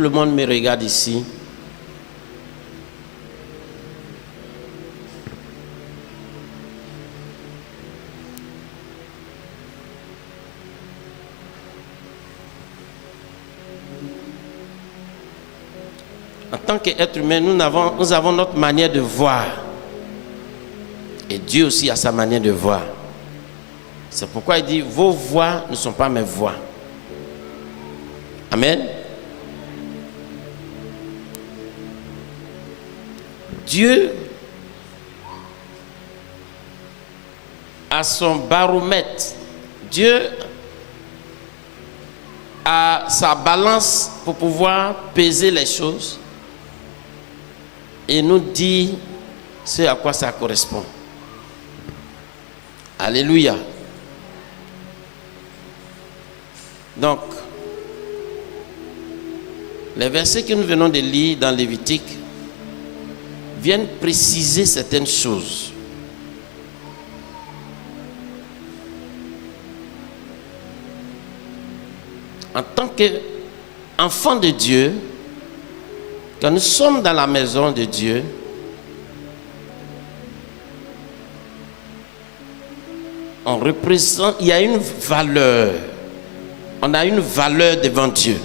tout le monde me regarde ici. En tant qu'être humain, nous avons notre manière de voir. Et Dieu aussi a sa manière de voir. C'est pourquoi il dit, vos voix ne sont pas mes voix. Amen. Dieu a son baromètre. Dieu a sa balance pour pouvoir peser les choses et nous dit ce à quoi ça correspond. Alléluia. Donc, les versets que nous venons de lire dans Lévitique viennent préciser certaines choses. En tant qu'enfant de Dieu, quand nous sommes dans la maison de Dieu, on représente, il y a une valeur. On a une valeur devant Dieu.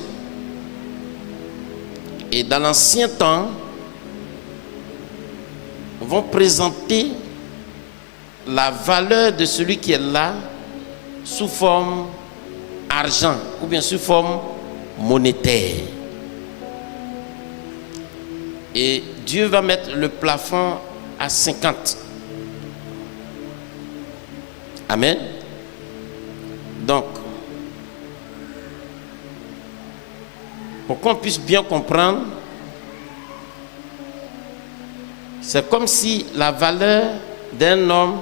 Et dans l'ancien temps, on va présenter la valeur de celui qui est là sous forme argent ou bien sous forme monétaire. Et Dieu va mettre le plafond à 50. Amen. Donc, pour qu'on puisse bien comprendre, c'est comme si la valeur d'un homme,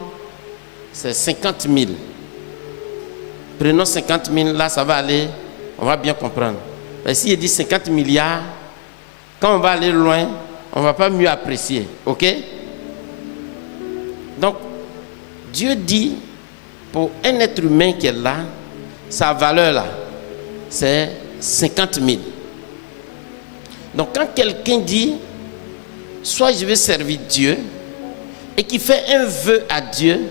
c'est 50 000. Prenons 50 000, là ça va aller, on va bien comprendre. Mais s'il dit 50 milliards, quand on va aller loin, on ne va pas mieux apprécier. Ok? Donc, Dieu dit, pour un être humain qui est là, sa valeur là, c'est 50 000. Donc, quand quelqu'un dit, soit je vais servir Dieu, et qui fait un vœu à Dieu,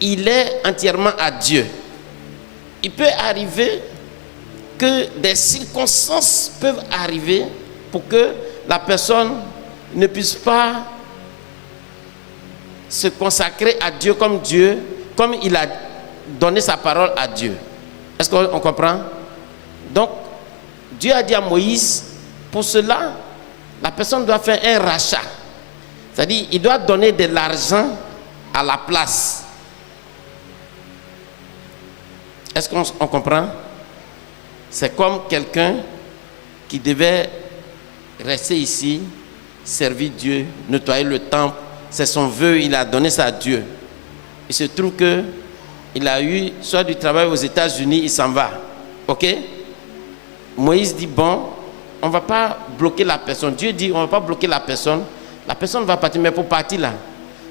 il est entièrement à Dieu. Il peut arriver que des circonstances peuvent arriver pour que la personne ne puisse pas se consacrer à Dieu comme il a donné sa parole à Dieu. Est-ce qu'on comprend? Donc, Dieu a dit à Moïse, pour cela, la personne doit faire un rachat. C'est-à-dire, il doit donner de l'argent à la place. Est-ce qu'on comprend? C'est comme quelqu'un qui devait rester ici, servir Dieu, nettoyer le temple. C'est son vœu, il a donné ça à Dieu. Il se trouve qu'il a eu soit du travail aux États-Unis, il s'en va. Ok? Moïse dit, bon, on ne va pas bloquer la personne. Dieu dit, on ne va pas bloquer la personne. La personne va partir, mais pour partir là,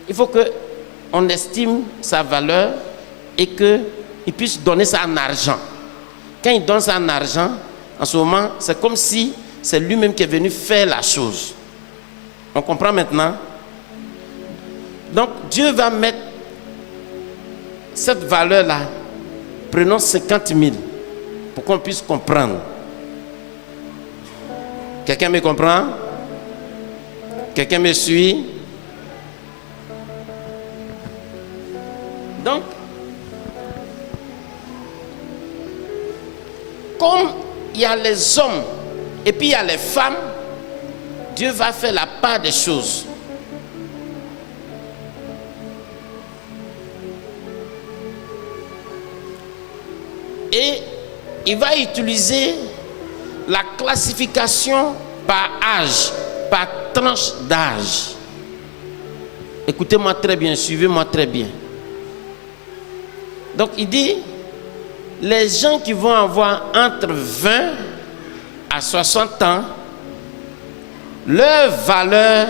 il faut qu'on estime sa valeur et qu'il puisse donner ça en argent. Quand il donne ça en argent, en ce moment, c'est comme si c'est lui-même qui est venu faire la chose. On comprend maintenant? Donc, Dieu va mettre cette valeur-là, prenons 50 000, pour qu'on puisse comprendre. Quelqu'un me comprend? Quelqu'un me suit? Donc, comme il y a les hommes et puis il y a les femmes, Dieu va faire la part des choses. Et il va utiliser la classification par âge, par tranche d'âge. Écoutez-moi très bien, suivez-moi très bien. Donc il dit, les gens qui vont avoir entre 20 à 60 ans, leur valeur,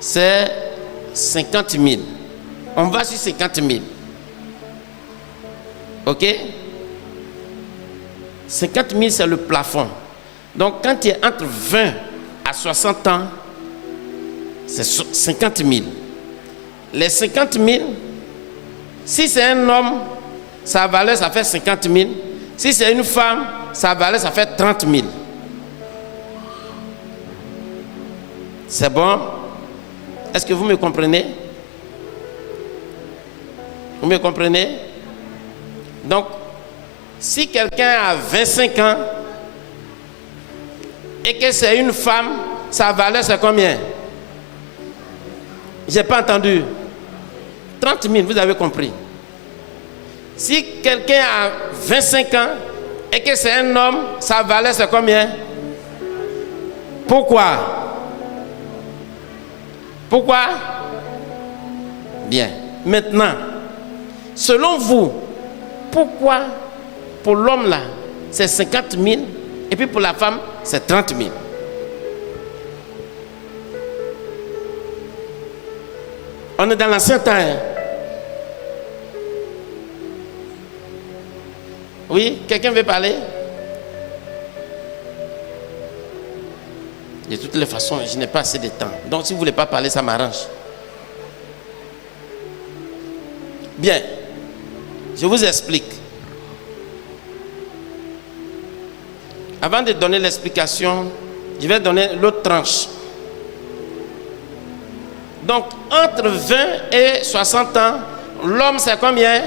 c'est 50 000. On va sur 50 000. Ok? 50 000, c'est le plafond. Donc, quand tu es entre 20 à 60 ans, c'est 50 000. Les 50 000, si c'est un homme, sa valeur, ça fait 50 000. Si c'est une femme, sa valeur, ça fait 30 000. C'est bon? Est-ce que vous me comprenez? Vous me comprenez? Donc, si quelqu'un a 25 ans et que c'est une femme, sa valeur c'est combien? Je n'ai pas entendu. 30 000, vous avez compris. Si quelqu'un a 25 ans et que c'est un homme, sa valeur c'est combien? Pourquoi? Pourquoi? Bien. Maintenant, selon vous, pourquoi pour l'homme là, c'est 50 000 et puis pour la femme, c'est 30 000? On est dans l'ancien temps. Hein? Oui, quelqu'un veut parler? De toutes les façons, je n'ai pas assez de temps. Donc, si vous ne voulez pas parler, ça m'arrange. Bien. Je vous explique. Avant de donner l'explication, je vais donner l'autre tranche. Donc, entre 20 et 60 ans, l'homme c'est combien?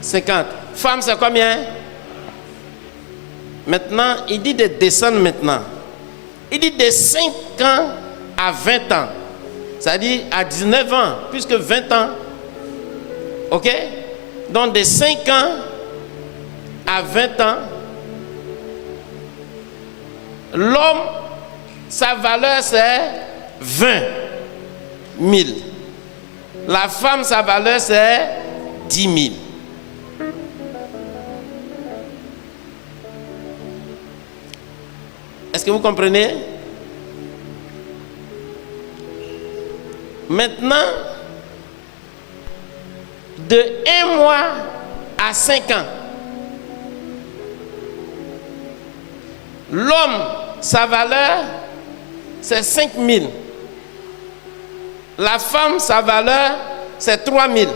50. Femme c'est combien? Maintenant, il dit de descendre maintenant. Il dit de 5 ans à 20 ans. C'est-à-dire à 19 ans, puisque 20 ans. Ok? Donc de 5 ans à 20 ans, l'homme, sa valeur c'est 20 000. La femme, sa valeur c'est 10 000. Est-ce que vous comprenez? Maintenant, de 1 mois à 5 ans, l'homme, sa valeur, c'est 5 000. La femme, sa valeur, c'est 3 000.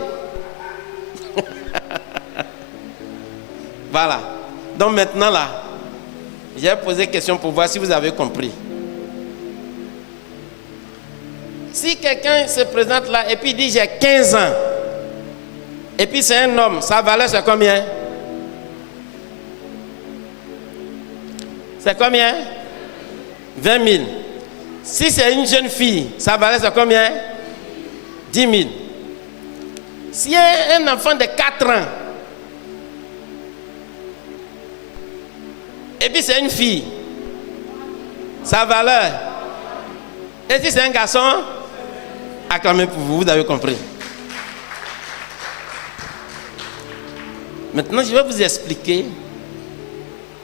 Voilà. Donc maintenant là, j'ai posé question pour voir si vous avez compris. Si quelqu'un se présente là et puis dit j'ai 15 ans, et puis c'est un homme, sa valeur c'est combien? C'est combien? 20 000. Si c'est une jeune fille, sa valeur c'est combien? 10 000. S'il y a un enfant de 4 ans, et puis c'est une fille, sa valeur. Et si c'est un garçon, acclamez pour vous, vous avez compris. Maintenant, je vais vous expliquer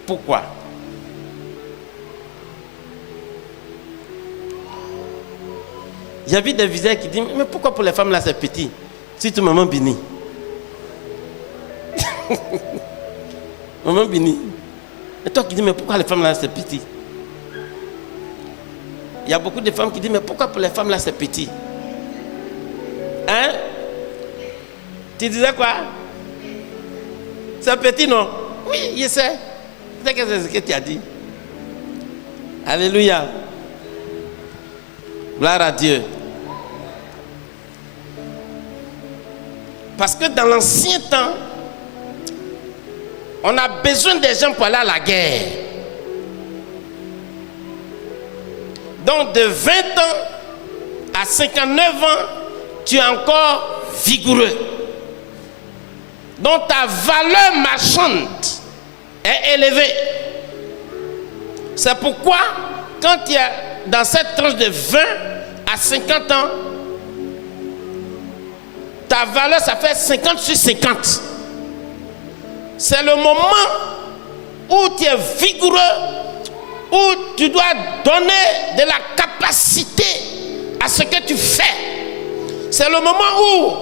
pourquoi. J'ai vu des visages qui disent, mais pourquoi pour les femmes là c'est petit? Surtout maman Bini. Maman Bini. Et toi qui dis, mais pourquoi les femmes là c'est petit? Il y a beaucoup de femmes qui disent, mais pourquoi pour les femmes là c'est petit? Hein? Tu disais quoi? C'est petit, non? Oui, je sais. C'est ce que tu as dit. Alléluia. Gloire à Dieu. Parce que dans l'ancien temps, on a besoin des gens pour aller à la guerre. Donc de 20 ans à 59 ans, tu es encore vigoureux. Donc ta valeur marchande est élevée. C'est pourquoi quand tu es dans cette tranche de 20 à 50 ans, ta valeur ça fait 50 sur 50. C'est le moment où tu es vigoureux, où tu dois donner de la capacité à ce que tu fais. C'est le moment où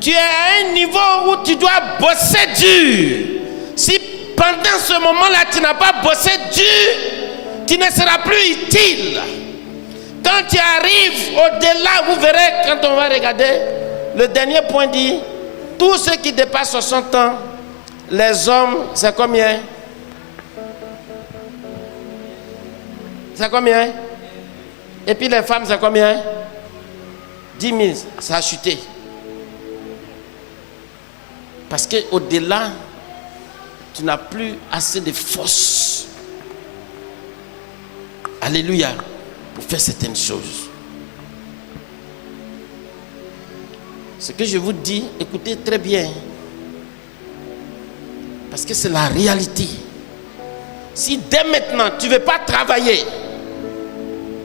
tu es à un niveau où tu dois bosser dur. Si pendant ce moment-là, tu n'as pas bossé dur, tu ne seras plus utile. Quand tu arrives au-delà, vous verrez, quand on va regarder, le dernier point dit, tous ceux qui dépassent 60 ans, les hommes, c'est combien? C'est combien? Et puis les femmes, c'est combien? 10 000, ça a chuté. Parce qu'au-delà, tu n'as plus assez de force. Alléluia. Pour faire certaines choses. Ce que je vous dis, écoutez très bien. Parce que c'est la réalité. Si dès maintenant, tu ne veux pas travailler,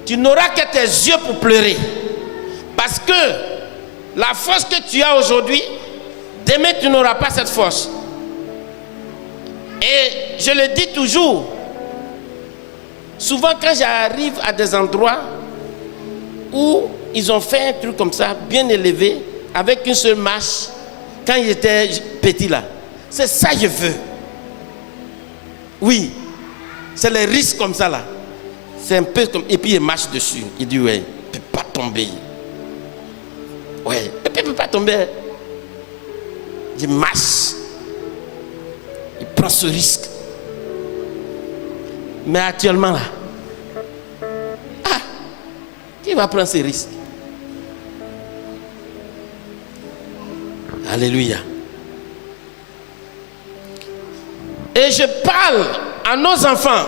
tu n'auras que tes yeux pour pleurer. Parce que la force que tu as aujourd'hui, demain tu n'auras pas cette force. Et je le dis toujours, souvent quand j'arrive à des endroits où ils ont fait un truc comme ça, bien élevé, avec une seule marche, quand j'étais petit là, c'est ça que je veux. Oui, c'est les risques comme ça là. C'est un peu comme... Et puis il marche dessus. Il dit ouais, il ne peut pas tomber. Ouais, et puis il ne peut pas tomber. Il marche. Il prend ce risque. Mais actuellement là, qui va prendre ces risques? Alléluia. Et je parle à nos enfants.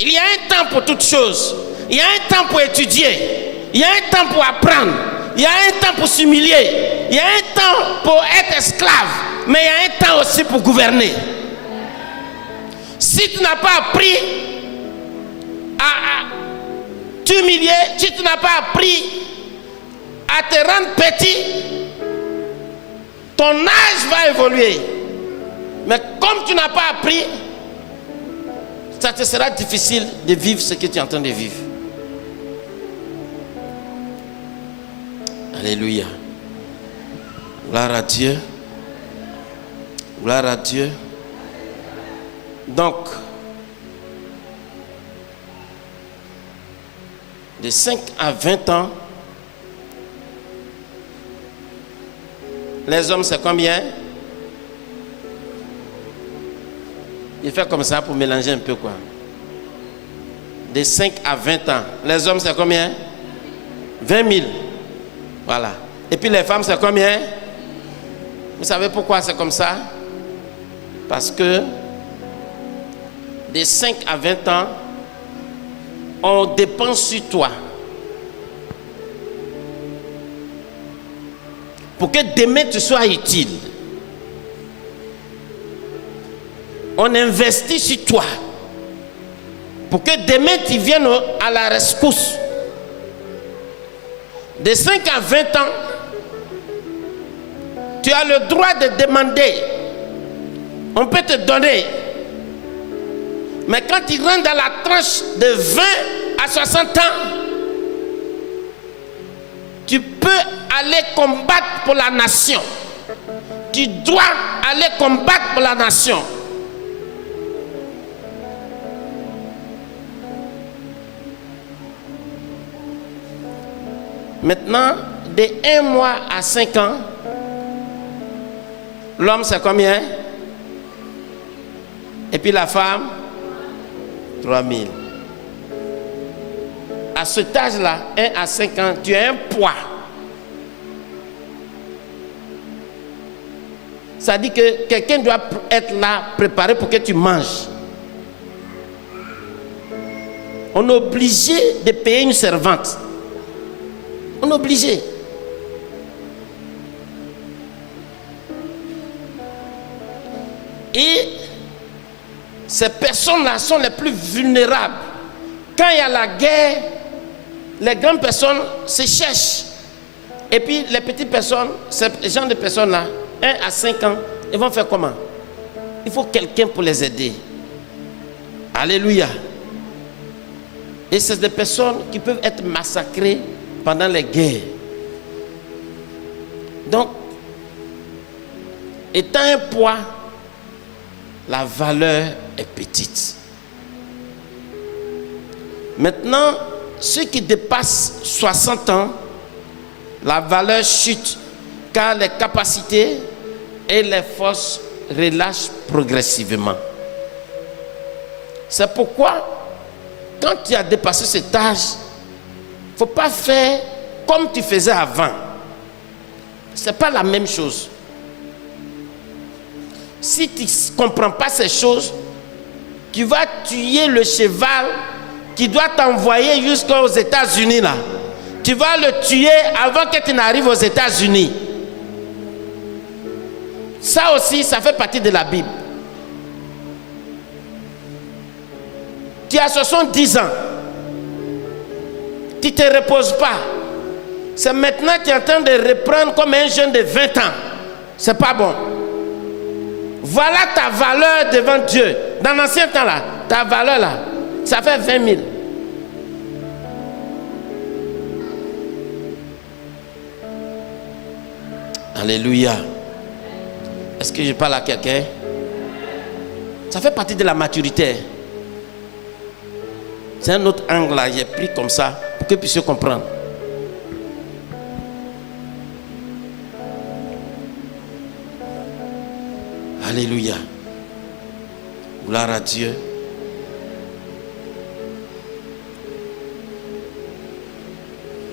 Il y a un temps pour toutes choses. Il y a un temps pour étudier. Il y a un temps pour apprendre. Il y a un temps pour s'humilier. Il y a un temps pour être esclave. Mais il y a un temps aussi pour gouverner. Si tu n'as pas appris à t'humilier, si tu n'as pas appris à te rendre petit, ton âge va évoluer. Mais comme tu n'as pas appris, ça te sera difficile de vivre ce que tu es en train de vivre. Alléluia. Gloire à Dieu. Gloire à Dieu. Donc, de 5 à 20 ans, les hommes c'est combien? Il fait comme ça pour mélanger un peu quoi. De 5 à 20 ans. Les hommes c'est combien? 20 000. Voilà. Et puis les femmes c'est combien? Vous savez pourquoi c'est comme ça? Parce que de 5 à 20 ans, on dépend sur toi. Pour que demain tu sois utile. On investit sur toi. Pour que demain tu viennes à la rescousse. De 5 à 20 ans, tu as le droit de demander. On peut te donner. Mais quand tu rentres dans la tranche de 20 à 60 ans, tu peux aller combattre pour la nation. Tu dois aller combattre pour la nation. Maintenant, de 1 mois à 5 ans, l'homme c'est combien? Et puis la femme, 3 000. À cet âge-là, 1 à 5 ans, tu as un poids. Ça dit que quelqu'un doit être là, préparé pour que tu manges. On est obligé de payer une servante. On est obligé. Et ces personnes-là sont les plus vulnérables. Quand il y a la guerre, les grandes personnes se cherchent. Et puis les petites personnes, ces gens de personnes-là, 1 à 5 ans, ils vont faire comment? Il faut quelqu'un pour les aider. Alléluia. Et c'est des personnes qui peuvent être massacrées pendant les guerres. Donc, étant un poids, la valeur est petite. Maintenant, ceux qui dépassent 60 ans, la valeur chute car les capacités et les forces relâchent progressivement. C'est pourquoi, quand tu as dépassé cet âge, il ne faut pas faire comme tu faisais avant. Ce n'est pas la même chose. Si tu ne comprends pas ces choses, tu vas tuer le cheval qui doit t'envoyer jusqu'aux États-Unis là. Tu vas le tuer avant que tu n'arrives aux États-Unis. Ça aussi, ça fait partie de la Bible. Tu as 70 ans. Tu ne te reposes pas. C'est maintenant que tu es en train de reprendre comme un jeune de 20 ans. C'est pas bon. Voilà ta valeur devant Dieu. Dans l'ancien temps là, ta valeur là, ça fait 20 000. Alléluia. Est-ce que je parle à quelqu'un? Ça fait partie de la maturité. C'est un autre angle là, j'ai pris comme ça pour que vous puissiez comprendre. Alléluia. Gloire à Dieu.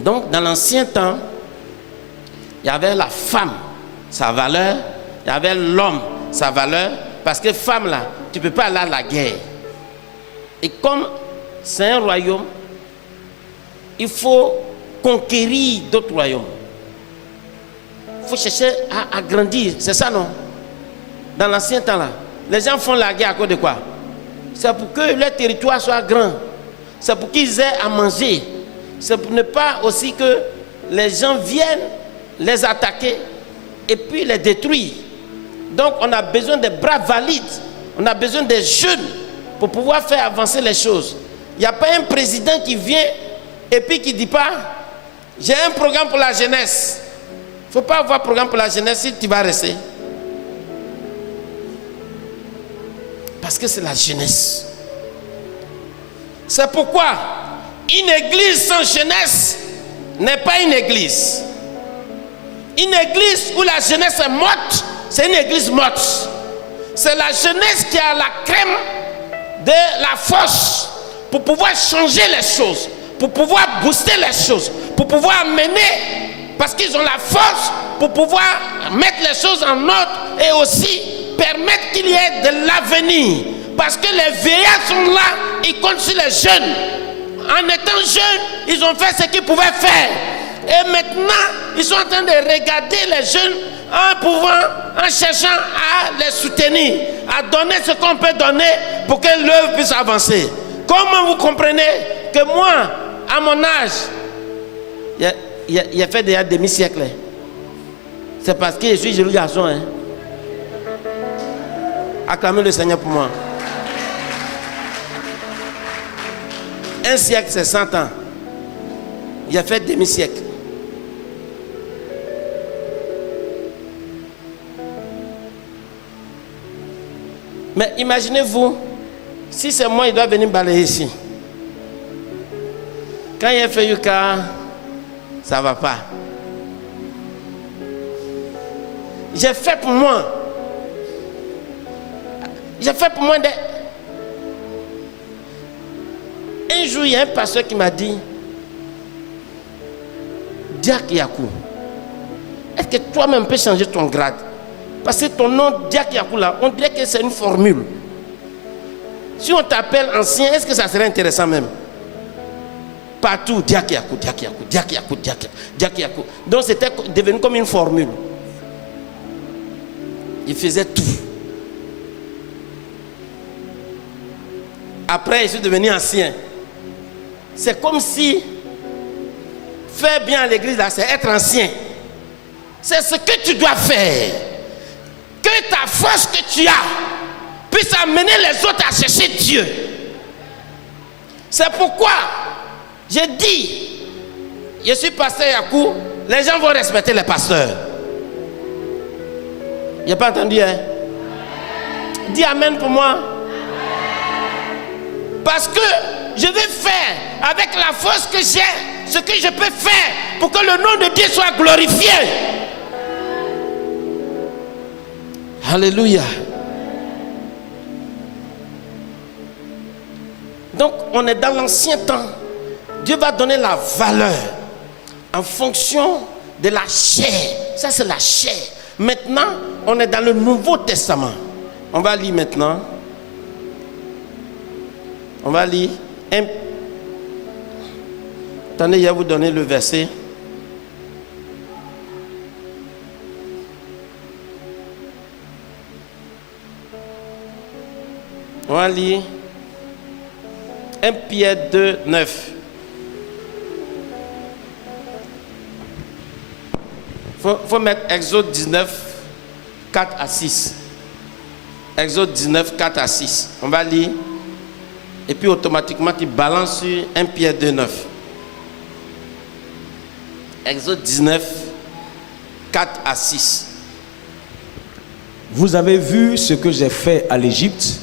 Donc, dans l'ancien temps, il y avait la femme, sa valeur. Il y avait l'homme, sa valeur. Parce que femme, là, tu ne peux pas aller à la guerre. Et comme c'est un royaume, il faut conquérir d'autres royaumes. Il faut chercher à grandir. C'est ça, non? Dans l'ancien temps, là, les gens font la guerre à cause de quoi? C'est pour que leur territoire soit grand. C'est pour qu'ils aient à manger. C'est pour ne pas aussi que les gens viennent les attaquer et puis les détruire. Donc on a besoin de bras valides. On a besoin des jeunes pour pouvoir faire avancer les choses. Il n'y a pas un président qui vient et puis qui ne dit pas j'ai un programme pour la jeunesse. Il ne faut pas avoir un programme pour la jeunesse si tu vas rester. Parce que c'est la jeunesse. C'est pourquoi une église sans jeunesse n'est pas une église. Une église où la jeunesse est morte, c'est une église morte. C'est la jeunesse qui a la crème de la force pour pouvoir changer les choses, pour pouvoir booster les choses, pour pouvoir mener, parce qu'ils ont la force pour pouvoir mettre les choses en ordre et aussi permettre qu'il y ait de l'avenir. Parce que les vieillards sont là, ils comptent sur les jeunes. En étant jeunes, ils ont fait ce qu'ils pouvaient faire. Et maintenant, ils sont en train de regarder les jeunes en cherchant à les soutenir, à donner ce qu'on peut donner pour que l'œuvre puisse avancer. Comment vous comprenez que moi, à mon âge, il a fait déjà demi-siècle. C'est parce que je suis joli garçon. Hein. Acclamez le Seigneur pour moi. Un siècle, c'est 100 ans. Il a fait demi-siècle. Mais imaginez-vous, si c'est moi, il doit venir balayer ici. Quand il a fait Yuka, ça ne va pas. J'ai fait pour moi. J'ai fait pour moi des... Un jour, il y a un pasteur qui m'a dit, Diak Yakou, est-ce que toi-même peux changer ton grade? Parce que ton nom Diak Yakou là, on dirait que c'est une formule. Si on t'appelle ancien, est-ce que ça serait intéressant même? Partout, Diak Yakou, Diak Yakou, Diak Yakou, Diak Yakou. Donc c'était devenu comme une formule. Il faisait tout. Après, je suis devenu ancien. C'est comme si faire bien à l'église, là, c'est être ancien. C'est ce que tu dois faire. Que ta force que tu as puisse amener les autres à chercher Dieu. C'est pourquoi j'ai dit, je suis pasteur Yakou, les gens vont respecter les pasteurs. Il n'y a pas entendu, hein? Dis amen pour moi. Parce que je vais faire avec la force que j'ai ce que je peux faire pour que le nom de Dieu soit glorifié. Alléluia. Donc on est dans l'ancien temps. Dieu va donner la valeur en fonction de la chair. Ça c'est la chair. Maintenant on est dans le Nouveau Testament. On va lire maintenant. On va lire. Attendez, je vais vous donner le verset. On va lire 1 Pierre 2, 9. Faut mettre Exode 19, 4 à 6. Exode 19, 4 à 6. On va lire. Et puis automatiquement, tu balances sur 1 Pierre 2, 9. Exode 19, 4 à 6. Vous avez vu ce que j'ai fait à l'Égypte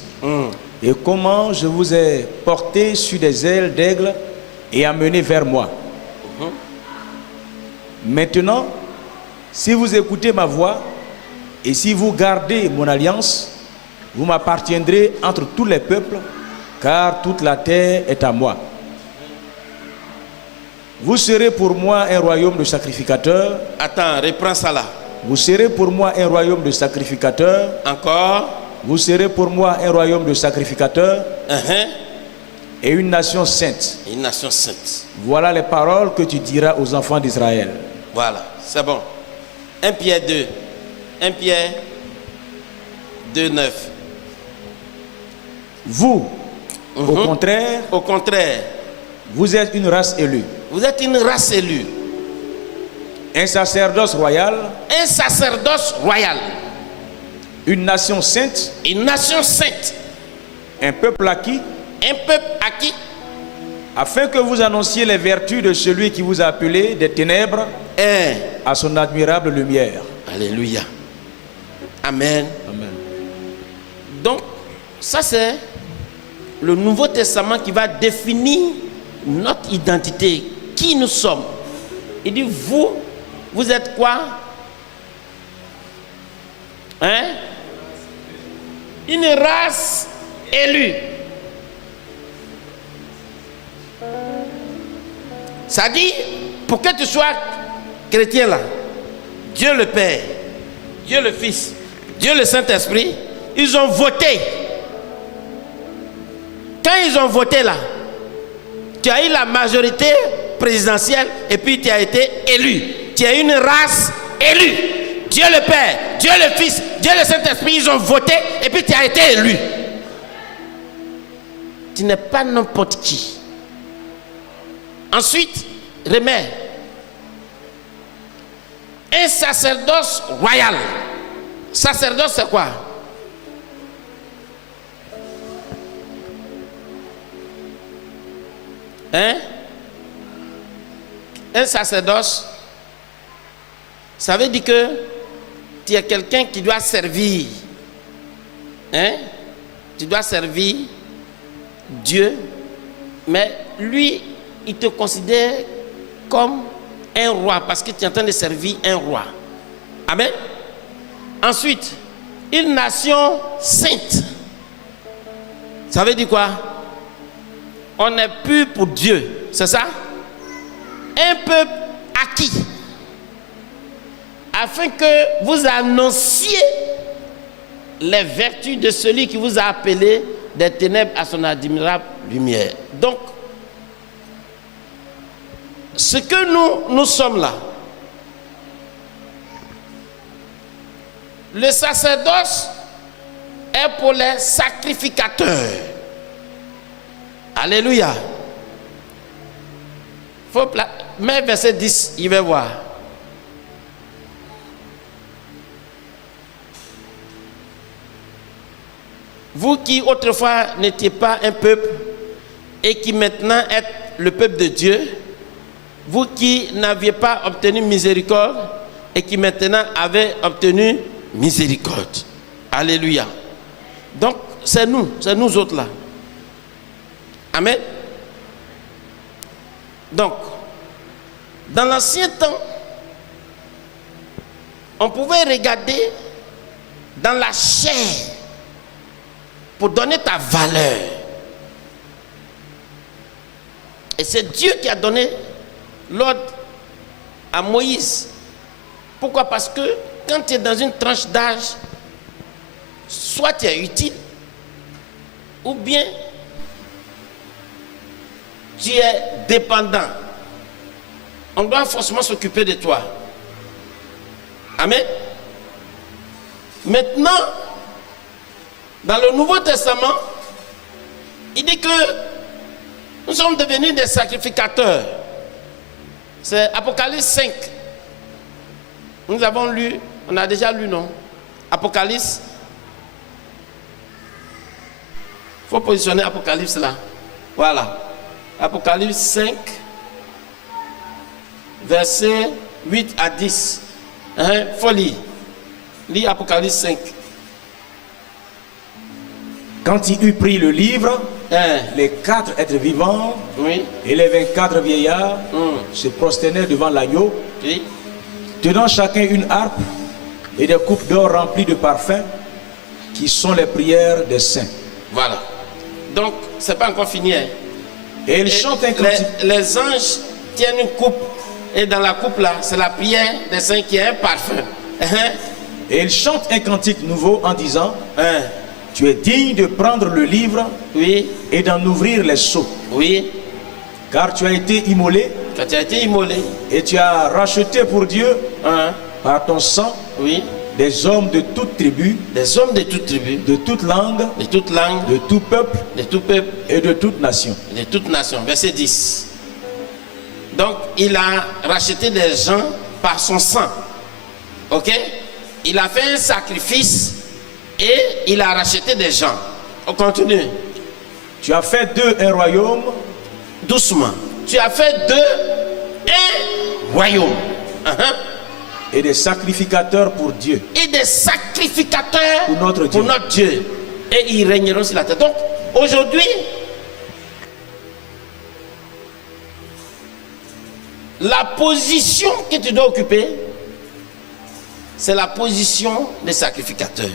et comment je vous ai porté sur des ailes d'aigle et amené vers moi. Maintenant, si vous écoutez ma voix et si vous gardez mon alliance, vous m'appartiendrez entre tous les peuples, car toute la terre est à moi. Vous serez pour moi un royaume de sacrificateurs. Attends, reprends ça là. Vous serez pour moi un royaume de sacrificateurs. Encore. Vous serez pour moi un royaume de sacrificateurs et une nation sainte. Une nation sainte. Voilà les paroles que tu diras aux enfants d'Israël. Voilà, c'est bon. 1 Pierre 2. 1 Pierre 2, 9. Vous, au contraire, vous êtes une race élue. Vous êtes une race élue. Un sacerdoce royal. Un sacerdoce royal. Une nation sainte. Une nation sainte. Un peuple acquis. Un peuple acquis. Afin que vous annonciez les vertus de celui qui vous a appelé des ténèbres à son admirable lumière. Alléluia. Amen. Amen. Donc, ça c'est le Nouveau Testament qui va définir notre identité, qui nous sommes. Il dit, vous êtes quoi? Une race élue. Ça dit, pour que tu sois chrétien là, Dieu le Père, Dieu le Fils, Dieu le Saint-Esprit, ils ont voté. Quand ils ont voté là, tu as eu la majorité présidentielle et puis tu as été élu. Tu as une race élue. Dieu le Père, Dieu le Fils, Dieu le Saint-Esprit, ils ont voté et puis tu as été élu. Tu n'es pas n'importe qui. Ensuite, remets un sacerdoce royal. Sacerdoce, c'est quoi? Un sacerdoce, ça veut dire que tu es quelqu'un qui doit servir. Tu dois servir Dieu, mais lui, il te considère comme un roi parce que tu es en train de servir un roi. Amen. Ensuite, une nation sainte. Ça veut dire quoi? On n'est plus pour Dieu, c'est ça? Un peuple acquis, afin que vous annonciez les vertus de celui qui vous a appelé des ténèbres à son admirable lumière. Donc, ce que nous sommes là, le sacerdoce est pour les sacrificateurs. Alléluia. Mais verset 10, il va voir. Vous qui autrefois n'étiez pas un peuple et qui maintenant êtes le peuple de Dieu, vous qui n'aviez pas obtenu miséricorde et qui maintenant avez obtenu miséricorde. Alléluia. Donc, c'est nous autres là. Amen. Donc, dans l'ancien temps, on pouvait regarder dans la chair pour donner ta valeur. Et c'est Dieu qui a donné l'ordre à Moïse. Pourquoi? Parce que quand tu es dans une tranche d'âge, soit tu es utile, ou bien tu es dépendant. On doit forcément s'occuper de toi. Amen. Maintenant, dans le Nouveau Testament, il dit que nous sommes devenus des sacrificateurs. C'est Apocalypse 5. Nous avons lu, on a déjà lu, non? Apocalypse. Il faut positionner Apocalypse là. Voilà. Apocalypse 5, versets 8 à 10. Faut lire. Lis Apocalypse 5. Quand il eut pris le livre, les 4 êtres vivants et les 24 vieillards se prosternèrent devant l'agneau, tenant chacun une harpe et des coupes d'or remplies de parfums, qui sont les prières des saints. Voilà. Donc, c'est pas encore fini. Hein. Et ils chantent un cantique. Les anges tiennent une coupe, et dans la coupe là, c'est la prière des saints qui est un parfum. Et ils chantent un cantique nouveau en disant: tu es digne de prendre le livre et d'en ouvrir les sceaux. Oui. Car tu as été immolé. Car tu as été immolé. Et tu as racheté pour Dieu par ton sang des hommes de toute tribu. Des hommes de toute tribu. De toute langue. De toute langue. De tout peuple. De tout peuple. Et de toute nation. De toute nation. Verset 10. Donc, il a racheté des gens par son sang. Ok? Il a fait un sacrifice et il a racheté des gens. On continue. Tu as fait d'eux un royaume. Doucement. Tu as fait d'eux un royaume. Et des sacrificateurs pour Dieu. Et des sacrificateurs pour notre Dieu. Pour notre Dieu. Et ils régneront sur la terre. Donc, aujourd'hui, la position que tu dois occuper, c'est la position des sacrificateurs.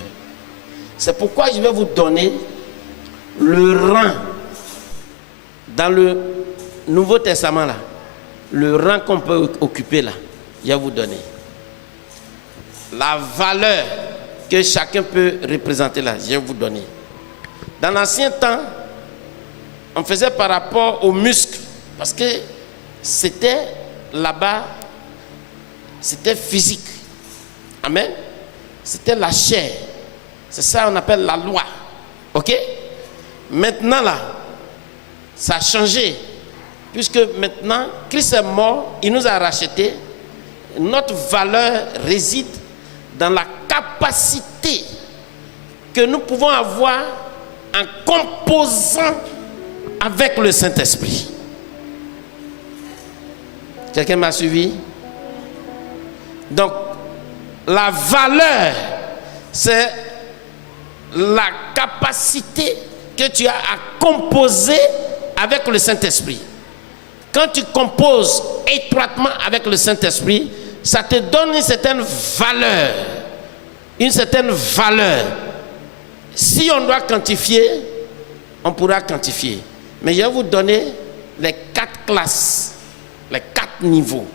C'est pourquoi je vais vous donner le rang dans le Nouveau Testament là. Le rang qu'on peut occuper là, je vais vous donner. La valeur que chacun peut représenter là, je vais vous donner. Dans l'ancien temps, on faisait par rapport aux muscles, parce que c'était là-bas, c'était physique. Amen. C'était la chair. C'est ça qu'on appelle la loi. Ok? Maintenant là, ça a changé. Puisque maintenant, Christ est mort, il nous a rachetés. Notre valeur réside dans la capacité que nous pouvons avoir en composant avec le Saint-Esprit. Quelqu'un m'a suivi? Donc, la valeur, c'est la capacité que tu as à composer avec le Saint-Esprit. Quand tu composes étroitement avec le Saint-Esprit, ça te donne une certaine valeur. Une certaine valeur. Si on doit quantifier, on pourra quantifier. Mais je vais vous donner les 4 classes, les 4 niveaux,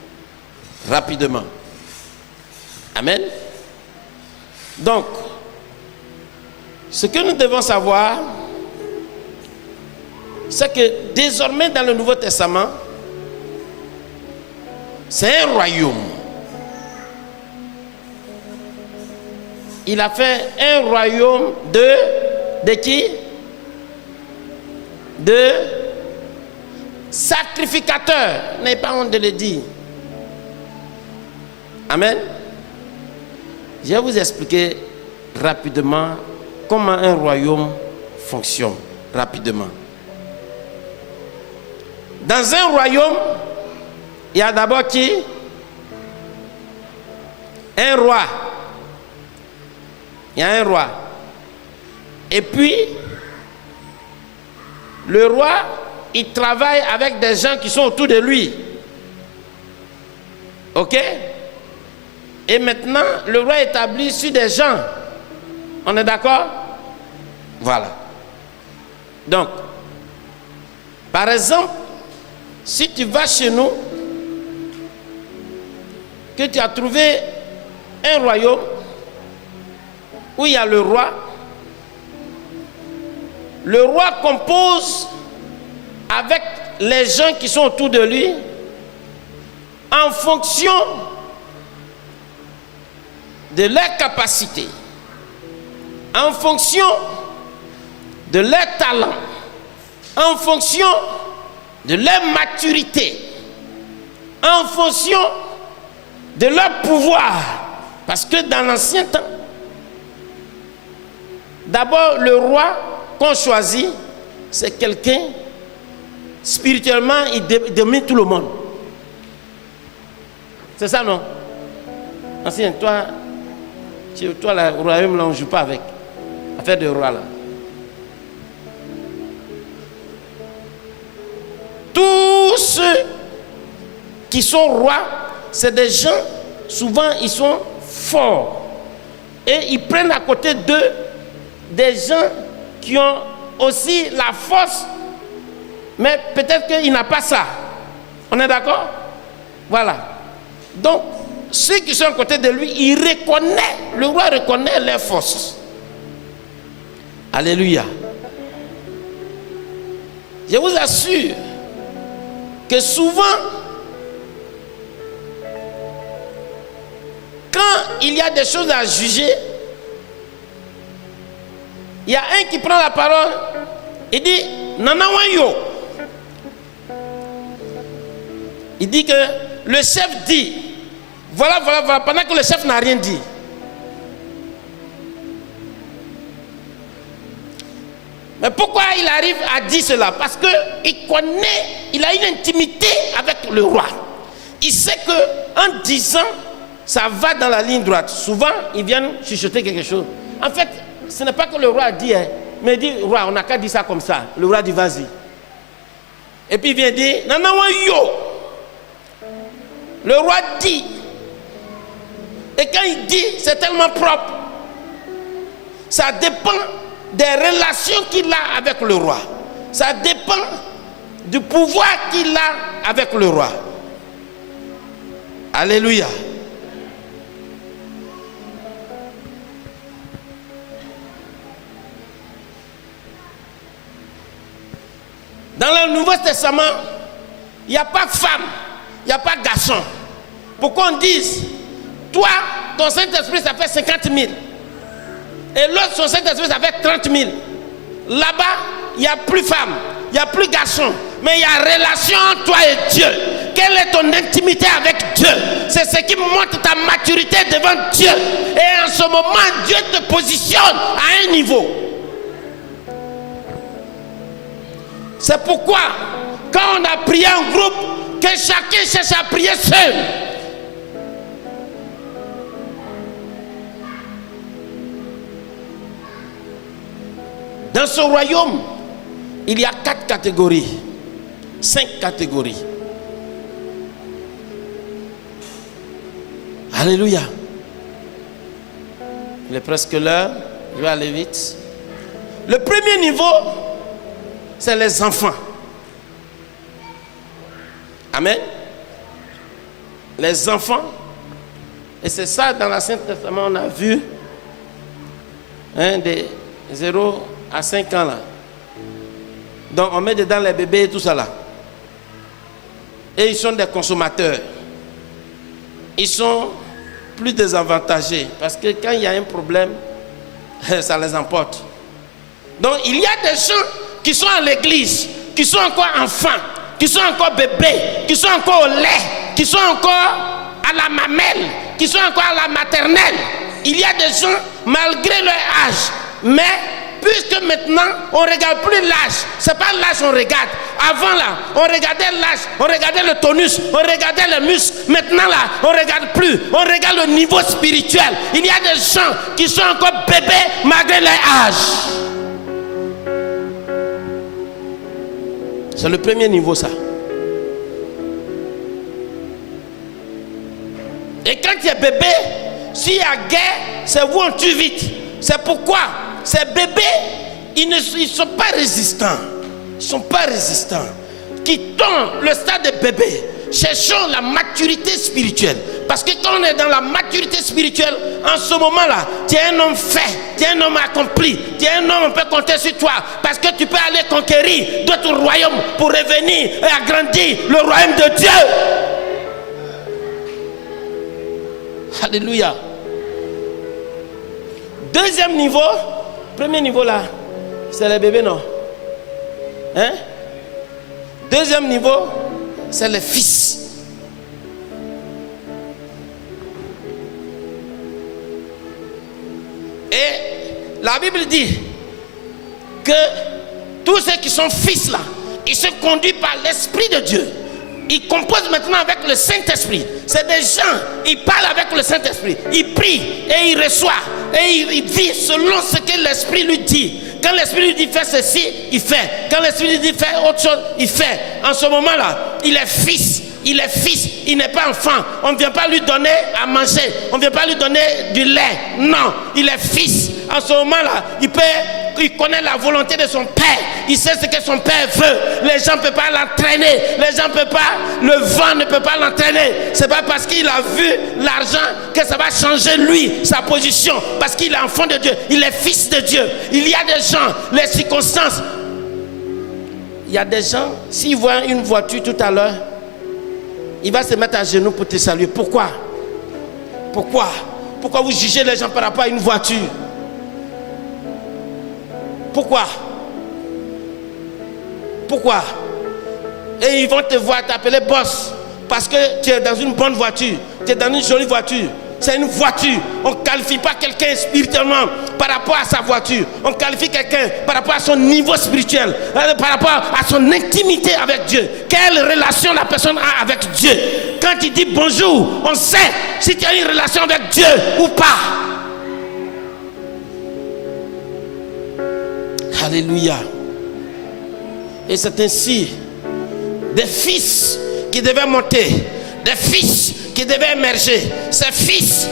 rapidement. Amen. Donc, ce que nous devons savoir, c'est que désormais dans le Nouveau Testament, c'est un royaume. Il a fait un royaume de qui? De sacrificateurs. N'ayez pas honte de le dire. Amen. Je vais vous expliquer rapidement comment un royaume fonctionne. Rapidement. Dans un royaume, il y a d'abord qui? Un roi. Il y a un roi. Et puis, le roi, il travaille avec des gens qui sont autour de lui. Ok? Et maintenant, le roi est établi sur des gens. On est d'accord? Voilà. Donc, par exemple, si tu vas chez nous, que tu as trouvé un royaume où il y a le roi compose avec les gens qui sont autour de lui en fonction de leur capacité, en fonction de leur talent, en fonction de leur maturité, en fonction de leur pouvoir. Parce que dans l'ancien temps, d'abord le roi qu'on choisit, c'est quelqu'un, spirituellement, il domine tout le monde. C'est ça, non? Ancien, toi là, au royaume, là, on ne joue pas avec. Affaire de roi, là. Tous ceux qui sont rois, c'est des gens, souvent, ils sont forts. Et ils prennent à côté d'eux des gens qui ont aussi la force, mais peut-être qu'il n'a pas ça. On est d'accord? Voilà. Donc, ceux qui sont à côté de lui, le roi reconnaît leurs forces. Alléluia. Je vous assure que souvent, quand il y a des choses à juger, il y a un qui prend la parole et dit Nana Wanyo. Il dit que le chef dit voilà, pendant que le chef n'a rien dit. Mais pourquoi il arrive à dire cela? Parce qu'il connaît, il a une intimité avec le roi. Il sait qu'en disant, ça va dans la ligne droite. Souvent, ils viennent chuchoter quelque chose. En fait, ce n'est pas que le roi dit, mais il dit, roi, on n'a qu'à dire ça comme ça. Le roi dit, vas-y. Et puis il vient dire, non, yo. Le roi dit. Et quand il dit, c'est tellement propre. Ça dépend des relations qu'il a avec le roi. Ça dépend du pouvoir qu'il a avec le roi. Alléluia. Dans le Nouveau Testament, il n'y a pas de femme, il n'y a pas de garçon. Pourquoi on dise, toi, ton Saint-Esprit, ça fait 50 000. Et l'autre, son Saint-Esprit, ça fait 30 000. Là-bas, il n'y a plus femme, il n'y a plus garçon. Mais il y a relation entre toi et Dieu. Quelle est ton intimité avec Dieu? C'est ce qui montre ta maturité devant Dieu. Et en ce moment, Dieu te positionne à un niveau. C'est pourquoi, quand on a prié en groupe, que chacun cherche à prier seul. Dans ce royaume, il y a 4 catégories, 5 catégories. Alléluia. Il est presque l'heure, je vais aller vite. Le premier niveau, c'est les enfants. Amen. Les enfants. Et c'est ça, dans l'Ancien Testament, on a vu des 0 à 5 ans là. Donc on met dedans les bébés et tout ça là. Et ils sont des consommateurs. Ils sont plus désavantagés. Parce que quand il y a un problème, ça les emporte. Donc il y a des gens qui sont à l'église, qui sont encore enfants, qui sont encore bébés, qui sont encore au lait, qui sont encore à la mamelle, qui sont encore à la maternelle. Il y a des gens, malgré leur âge, mais puisque maintenant on ne regarde plus l'âge, c'est pas l'âge qu'on regarde. Avant là, on regardait l'âge, on regardait le tonus, on regardait les muscles. Maintenant là, on ne regarde plus, on regarde le niveau spirituel. Il y a des gens qui sont encore bébés malgré leur âge. C'est le premier niveau, ça. Et quand tu es bébé, s'il y a guerre, c'est vous on tue vite. C'est pourquoi ces bébés, ils ne sont pas résistants. Ils ne sont pas résistants. Quittons le stade de bébé. Cherchons la maturité spirituelle. Parce que quand on est dans la maturité spirituelle, en ce moment-là, tu es un homme fait, tu es un homme accompli, tu es un homme, on peut compter sur toi. Parce que tu peux aller conquérir d'autres royaumes pour revenir et agrandir le royaume de Dieu. Alléluia. Deuxième niveau, premier niveau là, c'est les bébés, non? Hein? Deuxième niveau, c'est les fils. Et la Bible dit que tous ceux qui sont fils là, ils se conduisent par l'Esprit de Dieu. Ils composent maintenant avec le Saint-Esprit. C'est des gens, ils parlent avec le Saint-Esprit. Ils prient et ils reçoivent. Et ils vivent selon ce que l'Esprit lui dit. Quand l'Esprit lui dit fais ceci, il fait. Quand l'Esprit lui dit fais autre chose, il fait. En ce moment-là, il est fils. Il est fils, il n'est pas enfant. On ne vient pas lui donner à manger. On ne vient pas lui donner du lait. Non, il est fils. En ce moment-là, il connaît la volonté de son père. Il sait ce que son père veut. Les gens ne peuvent pas l'entraîner. Les gens ne peuvent pas, le vent ne peut pas l'entraîner. C'est pas parce qu'il a vu l'argent que ça va changer lui, sa position. Parce qu'il est enfant de Dieu. Il est fils de Dieu. Il y a des gens, les circonstances. Il y a des gens, s'ils voient une voiture tout à l'heure, il va se mettre à genoux pour te saluer. Pourquoi? Pourquoi? Pourquoi vous jugez les gens par rapport à une voiture? Pourquoi? Pourquoi? Et ils vont te voir t'appeler boss parce que tu es dans une bonne voiture, tu es dans une jolie voiture. C'est une voiture. On ne qualifie pas quelqu'un spirituellement par rapport à sa voiture. On qualifie quelqu'un par rapport à son niveau spirituel, par rapport à son intimité avec Dieu. Quelle relation la personne a avec Dieu? Quand il dit bonjour, on sait si tu as une relation avec Dieu ou pas. Alléluia. Et c'est ainsi des fils qui devaient monter, des fils qui devaient émerger. Ces fils,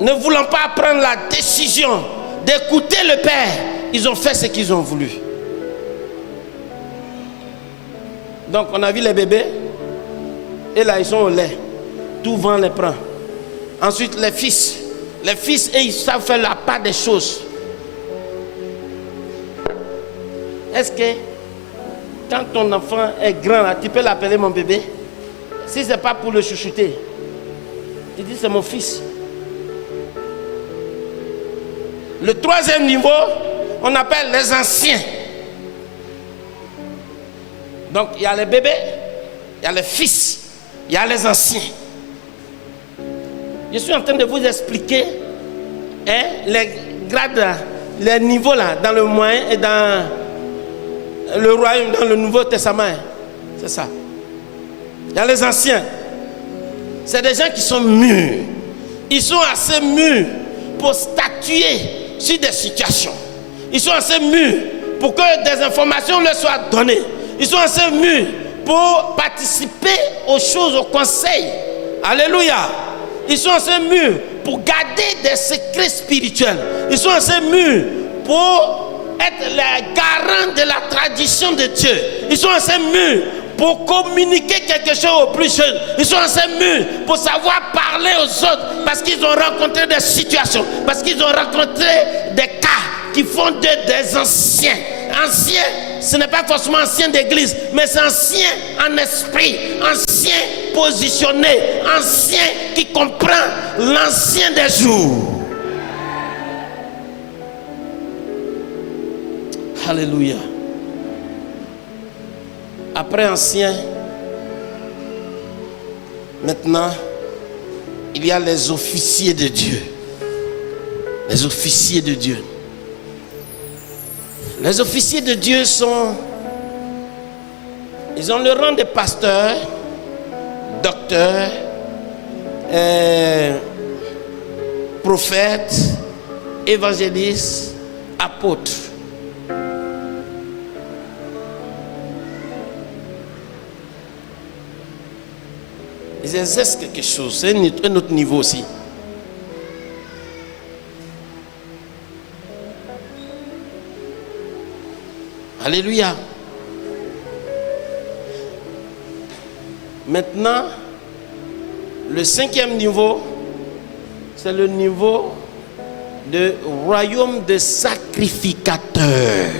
ne voulant pas prendre la décision d'écouter le Père, ils ont fait ce qu'ils ont voulu. Donc on a vu les bébés, et là ils sont au lait. Tout vent les prend. Ensuite les fils, et ils savent faire la part des choses. Est-ce que quand ton enfant est grand, là, tu peux l'appeler mon bébé? Si ce n'est pas pour le chouchouter, tu dis c'est mon fils. Le troisième niveau, on appelle les anciens. Donc il y a les bébés, il y a les fils, il y a les anciens. Je suis en train de vous expliquer les grades, les niveaux là, dans le moyen et dans le royaume, dans le Nouveau Testament. C'est ça. Il y a les anciens. C'est des gens qui sont mûrs. Ils sont assez mûrs pour statuer sur des situations. Ils sont assez mûrs pour que des informations leur soient données. Ils sont assez mûrs pour participer aux choses, aux conseils. Alléluia. Ils sont assez mûrs pour garder des secrets spirituels. Ils sont assez mûrs pour être les garants de la tradition de Dieu. Ils sont assez mûrs pour communiquer quelque chose aux plus jeunes. Ils sont assez mûrs pour savoir parler aux autres parce qu'ils ont rencontré des situations, parce qu'ils ont rencontré des cas qui font des anciens. Anciens, ce n'est pas forcément ancien d'église, mais c'est ancien en esprit, ancien positionné, ancien qui comprend l'ancien des jours. Alléluia. Après ancien, maintenant, il y a les officiers de Dieu. Les officiers de Dieu. Les officiers de Dieu ils ont le rang de pasteurs, docteurs, prophètes, évangélistes, apôtres. Ils exercent quelque chose. C'est un autre niveau aussi. Alléluia. Maintenant, le 5e niveau, c'est le niveau de royaume de sacrificateurs.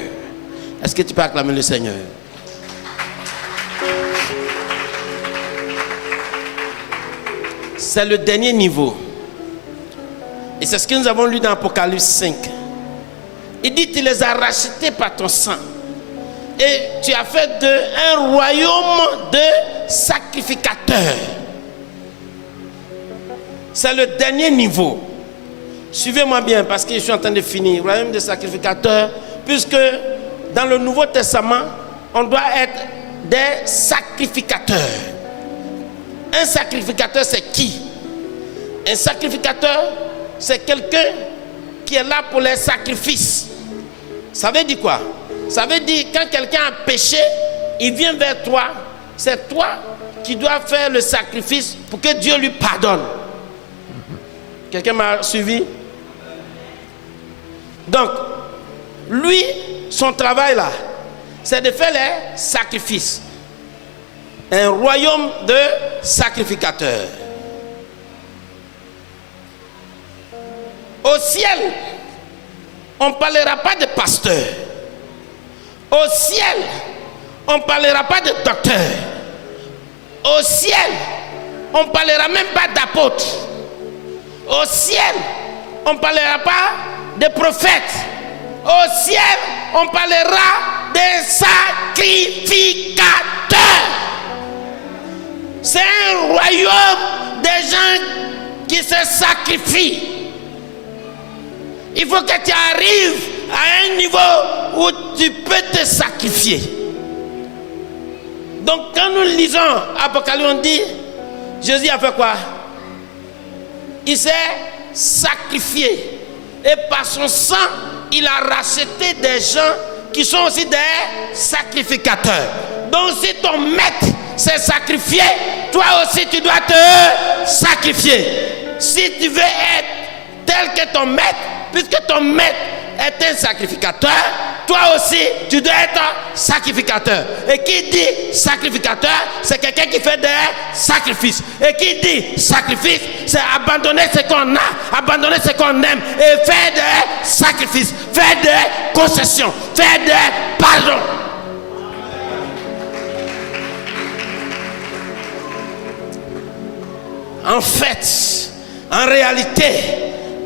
Est-ce que tu peux acclamer le Seigneur? C'est le dernier niveau. Et c'est ce que nous avons lu dans Apocalypse 5. Il dit, tu les as rachetés par ton sang. Et tu as fait d'eux un royaume de sacrificateurs. C'est le dernier niveau. Suivez-moi bien parce que je suis en train de finir. Royaume de sacrificateurs, puisque dans le Nouveau Testament, on doit être des sacrificateurs. Un sacrificateur, c'est qui? Un sacrificateur, c'est quelqu'un qui est là pour les sacrifices. Ça veut dire quoi? Ça veut dire quand quelqu'un a péché, il vient vers toi. C'est toi qui dois faire le sacrifice pour que Dieu lui pardonne. Quelqu'un m'a suivi? Donc, lui, son travail là, c'est de faire les sacrifices. Un royaume de sacrificateurs. Au ciel, on ne parlera pas de pasteur. Au ciel, on ne parlera pas de docteur. Au ciel, on ne parlera même pas d'apôtre. Au ciel, on ne parlera pas de prophète. Au ciel, on parlera des sacrificateurs. C'est un royaume des gens qui se sacrifient. Il faut que tu arrives à un niveau où tu peux te sacrifier. Donc quand nous lisons Apocalypse, on dit, Jésus a fait quoi? Il s'est sacrifié. Et par son sang, il a racheté des gens qui sont aussi des sacrificateurs. Donc si ton maître s'est sacrifié, toi aussi tu dois te sacrifier. Si tu veux être tel que ton maître, puisque ton maître est un sacrificateur, toi aussi tu dois être sacrificateur. Et qui dit sacrificateur, c'est quelqu'un qui fait des sacrifices. Et qui dit sacrifice, c'est abandonner ce qu'on a, abandonner ce qu'on aime et faire des sacrifices, faire des concessions, faire des pardons. En fait, en réalité,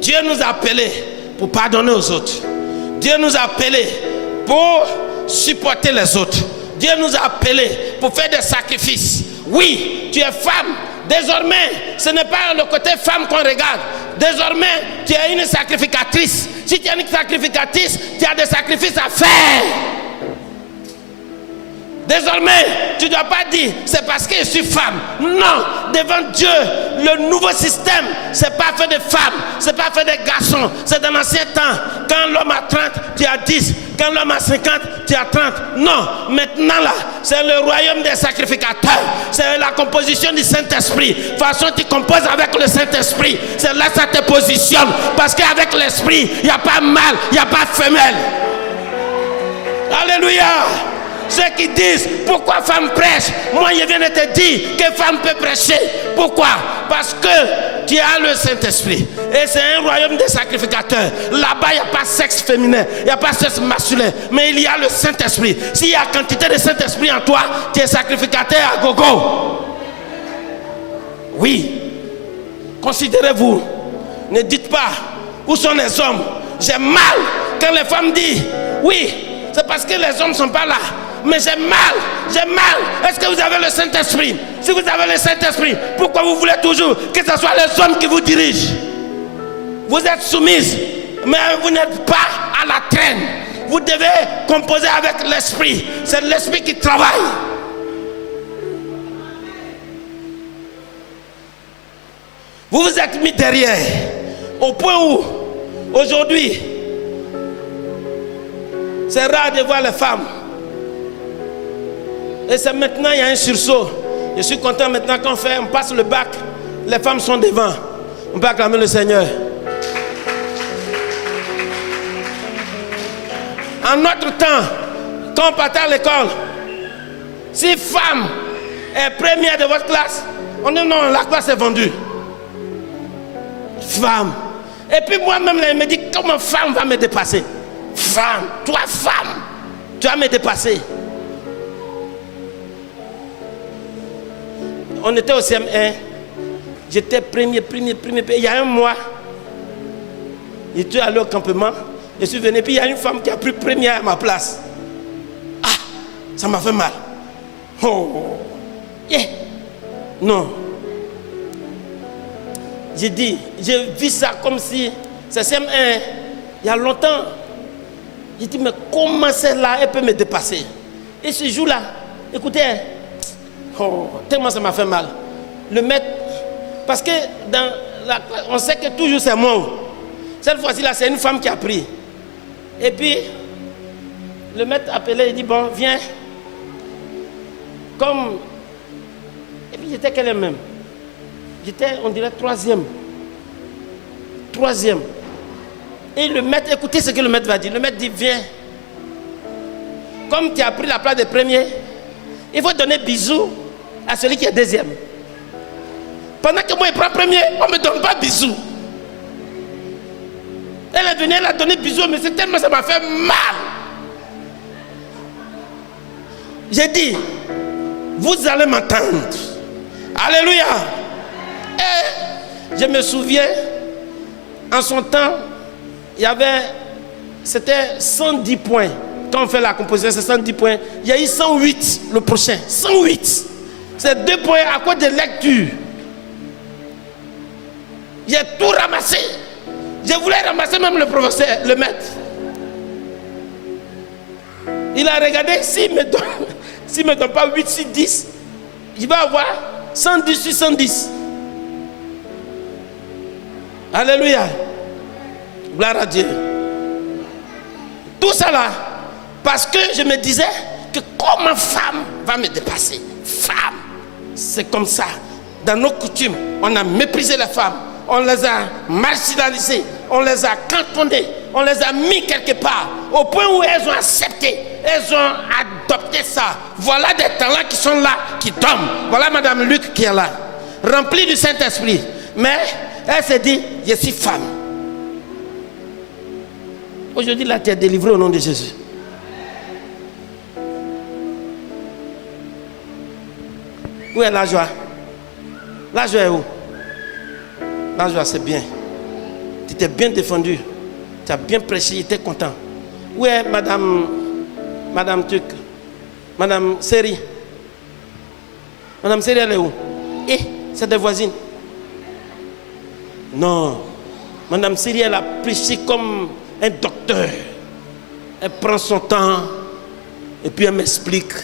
Dieu nous a appelés pour pardonner aux autres. Dieu nous a appelés pour supporter les autres. Dieu nous a appelés pour faire des sacrifices. Oui, tu es femme. Désormais, ce n'est pas le côté femme qu'on regarde. Désormais, tu es une sacrificatrice. Si tu es une sacrificatrice, tu as des sacrifices à faire. Désormais, tu ne dois pas dire c'est parce que je suis femme. Non, devant Dieu, le nouveau système, c'est pas fait de femmes, c'est pas fait de garçons. C'est dans l'ancien temps. Quand l'homme a 30, tu as 10. Quand l'homme a 50, tu as 30. Non, maintenant là, c'est le royaume des sacrificateurs. C'est la composition du Saint-Esprit. De toute façon, tu composes avec le Saint-Esprit. C'est là que ça te positionne. Parce qu'avec l'Esprit, il n'y a pas mâle, il n'y a pas femelle. Alléluia. Ceux qui disent pourquoi femme prêche, moi je viens de te dire que femme peut prêcher. Pourquoi? Parce que tu as le Saint-Esprit. Et c'est un royaume des sacrificateurs. Là-bas, il n'y a pas sexe féminin, il n'y a pas sexe masculin, mais il y a le Saint-Esprit. S'il y a quantité de Saint-Esprit en toi, tu es sacrificateur à gogo. Oui. Considérez-vous. Ne dites pas où sont les hommes. J'ai mal quand les femmes disent oui, c'est parce que les hommes ne sont pas là. Mais j'ai mal, j'ai mal. Est-ce que vous avez le Saint-Esprit? Si vous avez le Saint-Esprit, pourquoi vous voulez toujours que ce soit les hommes qui vous dirigent? Vous êtes soumise, mais vous n'êtes pas à la traîne. Vous devez composer avec l'Esprit. C'est l'Esprit qui travaille. Vous vous êtes mis derrière, au point où, aujourd'hui, c'est rare de voir les femmes. Et c'est maintenant il y a un sursaut. Je suis content maintenant on passe le bac. Les femmes sont devant. On peut acclamer le Seigneur. En notre temps, quand on partait à l'école, si femme est première de votre classe, on dit non, la classe est vendue. Femme. Et puis moi-même, il me dit, comment femme va me dépasser? Femme, toi femme, tu vas me dépasser. On était au CM1, j'étais premier. Il y a un mois, j'étais allé au campement, je suis venu, puis il y a une femme qui a pris première à ma place. Ah, ça m'a fait mal. Oh, yeah. Non. J'ai dit, j'ai vu ça comme si c'est CM1, il y a longtemps. J'ai dit, mais comment celle-là, elle peut me dépasser? Et ce jour-là, écoutez, oh, tellement ça m'a fait mal. Le maître, parce que dans on sait que toujours c'est moi. Cette fois-ci là, c'est une femme qui a pris. Et puis, le maître appelé, il dit, bon, viens. Comme, et puis j'étais quelle même? J'étais, on dirait, troisième. Et le maître, écoutez ce que le maître va dire. Le maître dit, viens. Comme tu as pris la place de premier, il faut donner bisous à celui qui est deuxième. Pendant que moi, je prends premier, on ne me donne pas bisous. Elle est venue, elle a donné bisous, mais c'est tellement ça m'a fait mal. J'ai dit, vous allez m'entendre. Alléluia. Et je me souviens, en son temps, c'était 110 points. Quand on fait la composition, c'est 110 points. Il y a eu 108 le prochain. 108. C'est 2 points à cause de lecture. J'ai tout ramassé. Je voulais ramasser même le professeur, le maître. Il a regardé, s'il ne me donne pas 8 sur 10, il va avoir 110 sur 110. Alléluia. Gloire à Dieu. Tout ça là, parce que je me disais que comment femme va me dépasser. Femme, c'est comme ça. Dans nos coutumes, on a méprisé les femmes. On les a marginalisées, on les a cantonnées, on les a mis quelque part, au point où elles ont accepté, elles ont adopté ça. Voilà des talents qui sont là, qui tombent. Voilà Madame Luc qui est là, remplie du Saint-Esprit. Mais elle s'est dit, je suis femme. Aujourd'hui, là, tu es délivré au nom de Jésus. Où est la joie? La joie est où? La joie, c'est bien. Tu t'es bien défendu. Tu as bien prêché, tu étais content. Où est Madame Tuc? Madame Seri? Madame Seri, elle est où? Eh, c'est des voisines. Non. Madame Seri, elle a prêché comme un docteur. Elle prend son temps. Et puis elle m'explique.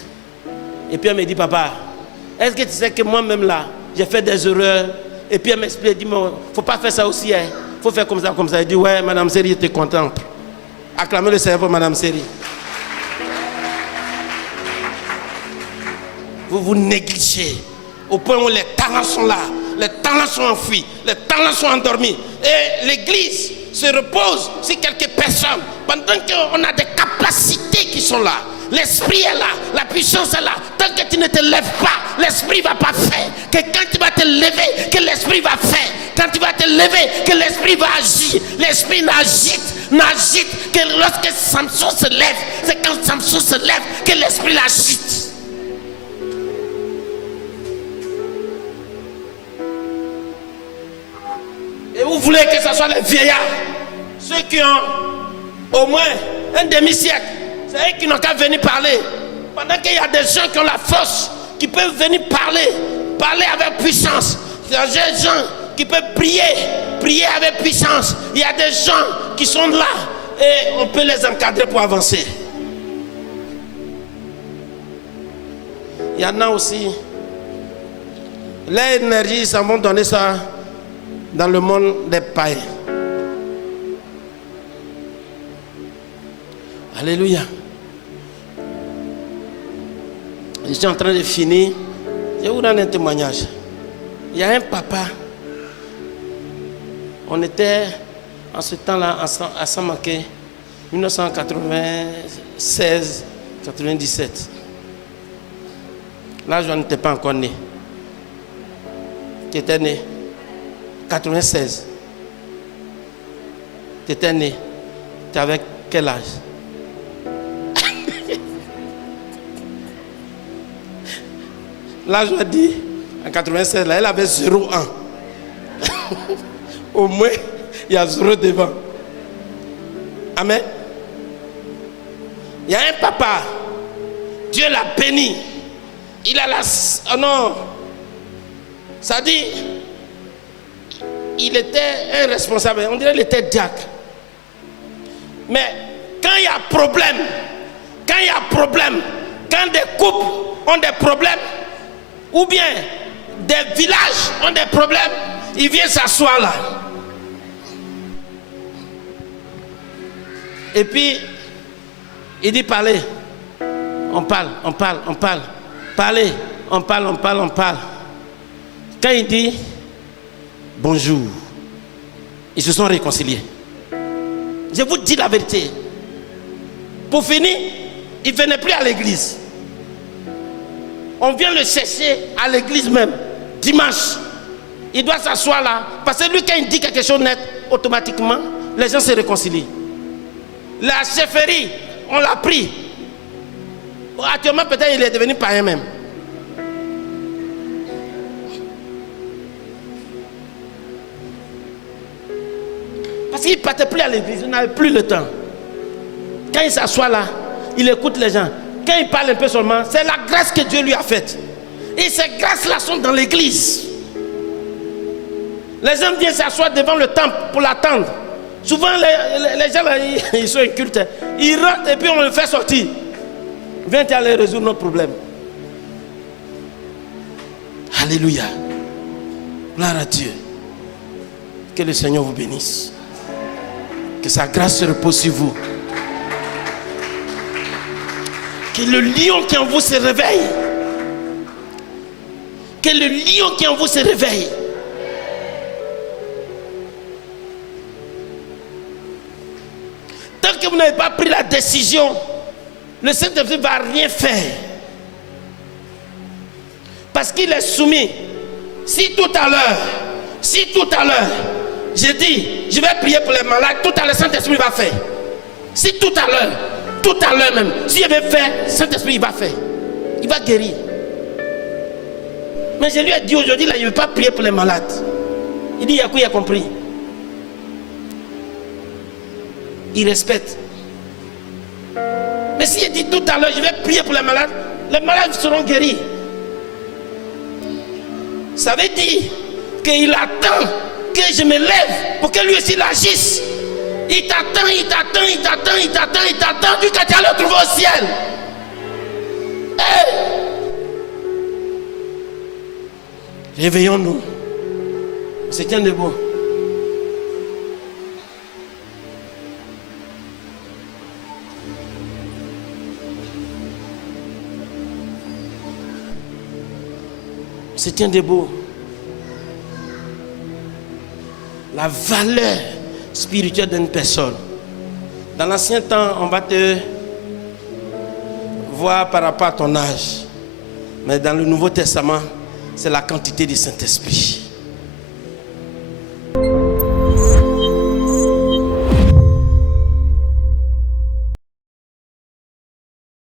Et puis elle me dit, papa, est-ce que tu sais que moi-même là, j'ai fait des erreurs? Et puis elle m'explique, elle dit, il ne faut pas faire ça aussi, il faut faire comme ça, comme ça. Elle dit, ouais, Madame Seri était contente. Acclamez le Seigneur pour Madame Seri. Vous vous négligez au point où les talents sont là, les talents sont enfouis, les talents sont endormis. Et l'église se repose sur quelques personnes pendant qu'on a des capacités qui sont là. L'esprit est là, la puissance est là. Tant que tu ne te lèves pas, l'esprit ne va pas faire. Que quand tu vas te lever, que l'esprit va faire. Quand tu vas te lever, que l'esprit va agir. L'esprit n'agite que lorsque Samson se lève. C'est quand Samson se lève que l'esprit l'agite. Et vous voulez que ce soit les vieillards, ceux qui ont au moins un demi-siècle. C'est eux qui n'ont qu'à venir parler. Pendant qu'il y a des gens qui ont la force, qui peuvent venir parler avec puissance. Il y a des gens qui peuvent prier avec puissance. Il y a des gens qui sont là et on peut les encadrer pour avancer. Il y en a aussi, l'énergie, ça vont donner ça dans le monde des païens. Alléluia. Je suis en train de finir. Je vais vous rendre un témoignage. Il y a un papa. On était en ce temps-là à Samaké, 1996-97. Là, je n'étais pas encore né. Tu étais né 96. Tu étais né. Tu avais quel âge? Là, je dis, en 96, là, elle avait 0,1. Au moins, il y a 0 devant. Amen. Il y a un papa, Dieu l'a béni. Il a la... Oh non. Ça dit, il était un responsable. On dirait qu'il était diacre. Mais quand il y a problème, quand des couples ont des problèmes, ou bien des villages ont des problèmes, il vient s'asseoir là. Et puis, il dit parlez. On parle. Parlez, on parle. Quand il dit bonjour, ils se sont réconciliés. Je vous dis la vérité. Pour finir, il ne venait plus à l'église. On vient le chercher à l'église même, dimanche. Il doit s'asseoir là. Parce que lui, quand il dit quelque chose net, automatiquement, les gens se réconcilient. La chefferie, on l'a pris. Actuellement, peut-être il est devenu païen même. Parce qu'il ne partait plus à l'église, il n'avait plus le temps. Quand il s'assoit là, il écoute les gens. Quand il parle un peu seulement, c'est la grâce que Dieu lui a faite. Et ces grâces-là sont dans l'église. Les gens viennent s'asseoir devant le temple pour l'attendre. Souvent, les gens là, ils sont incultes. Ils rentrent et puis on le fait sortir. Viens aller résoudre notre problème. Alléluia. Gloire à Dieu. Que le Seigneur vous bénisse. Que sa grâce se repose sur vous. Que le lion qui en vous se réveille. Que le lion qui en vous se réveille. Tant que vous n'avez pas pris la décision, le Saint-Esprit ne va rien faire. Parce qu'il est soumis. Si tout à l'heure, j'ai dit, je vais prier pour les malades, tout à l'heure, le Saint-Esprit va faire. Si tout à l'heure même, si je vais faire, le Saint-Esprit il va faire. Il va guérir. Mais je lui ai dit aujourd'hui, là, je ne vais pas prier pour les malades. Il dit, il a compris. Il respecte. Mais si il dit tout à l'heure, je vais prier pour les malades seront guéris. Ça veut dire qu'il attend que je me lève pour que lui aussi l'agisse. Il t'attend jusqu'à tu allais le trouver au ciel. Hey! Réveillons-nous. On se tient debout. On se tient debout. La valeur spirituelle d'une personne. Dans l'ancien temps, on va te voir par rapport à ton âge. Mais dans le Nouveau Testament, c'est la quantité du Saint-Esprit.